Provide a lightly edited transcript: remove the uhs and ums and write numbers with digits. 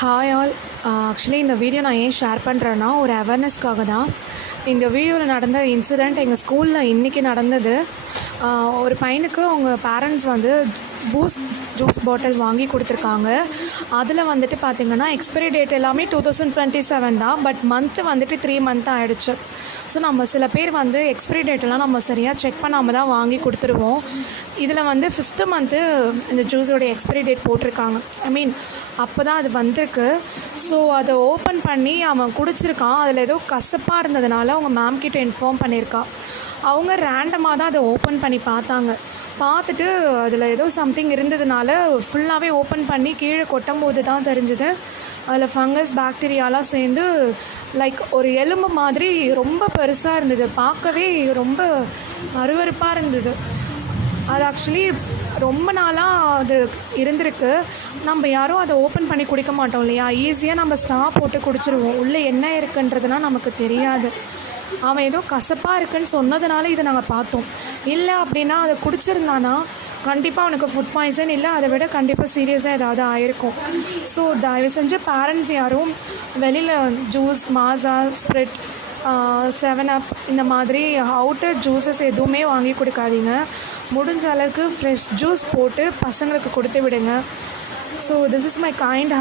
Hi all. Actually இந்த video நான் ஏன் ஷேர் பண்ணுறேன்னா ஒரு அவேர்னஸ்க்காக தான். இந்த வீடியோவில் நடந்த இன்சிடெண்ட் எங்கள் ஸ்கூலில் இன்றைக்கி நடந்தது. ஒரு பையனுக்கு அவங்க பேரண்ட்ஸ் வந்து பூஸ்ட் ஜூஸ் பாட்டில் வாங்கி கொடுத்துருக்காங்க. அதில் வந்துட்டு பார்த்திங்கன்னா எக்ஸ்பைரி டேட் எல்லாமே 2027 தான். பட் மந்த்து வந்துட்டு 3 மந்த் ஆகிடுச்சு. ஸோ நம்ம சில பேர் வந்து எக்ஸ்பைரி டேட்டெல்லாம் நம்ம சரியாக செக் பண்ணாமல் தான் வாங்கி கொடுத்துருவோம். இதில் வந்து 5th மந்த்து இந்த ஜூஸோடைய எக்ஸ்பைரி டேட் போட்டிருக்காங்க. அப்போ தான் அது வந்திருக்கு. ஸோ அதை ஓப்பன் பண்ணி அவன் குடிச்சிருக்கான். அதில் ஏதோ கசப்பாக இருந்ததுனால அவங்க மேம் கிட்ட இன்ஃபார்ம் பண்ணியிருக்கான். அவங்க ரேண்டமாக தான் அதை ஓப்பன் பண்ணி பார்த்துட்டு அதில் ஏதோ சம்திங் இருந்ததுனால ஃபுல்லாகவே ஓப்பன் பண்ணி கீழே கொட்டும் போது தான் தெரிஞ்சுது அதில் ஃபங்கஸ் பாக்டீரியாலாம் சேர்ந்து லைக் ஒரு எலும்பு மாதிரி ரொம்ப பெருசாக இருந்தது. பார்க்கவே ரொம்ப அருவருப்பாக இருந்தது. அது ஆக்சுவலி ரொம்ப நாளாக அது இருந்திருக்கு. நம்ம யாரும் அதை ஓப்பன் பண்ணி குடிக்க மாட்டோம் இல்லையா? ஈஸியாக நம்ம ஸ்டா போட்டு குடிச்சிருவோம். உள்ளே என்ன இருக்குன்றதுலாம் நமக்கு தெரியாது. அவன் ஏதோ கசப்பாக இருக்குன்னு சொன்னதுனால இதை நாங்கள் பார்த்தோம். இல்லை அப்படின்னா அதை குடிச்சிருந்தானா கண்டிப்பாக அவனுக்கு ஃபுட் பாய்சன், இல்லை அதை விட கண்டிப்பாக சீரியஸாக ஏதாவது ஆயிருக்கும். ஸோ தயவு செஞ்சு பேரண்ட்ஸ் யாரும் வெளியில் ஜூஸ், மாஸா, ஸ்ப்ரிட், 7up இந்த மாதிரி அவுட்டர் ஜூஸஸ் எதுவுமே வாங்கி கொடுக்காதீங்க. முடிஞ்ச அளவுக்கு ஃப்ரெஷ் ஜூஸ் போட்டு பசங்களுக்கு கொடுத்து விடுங்க. So this is my kind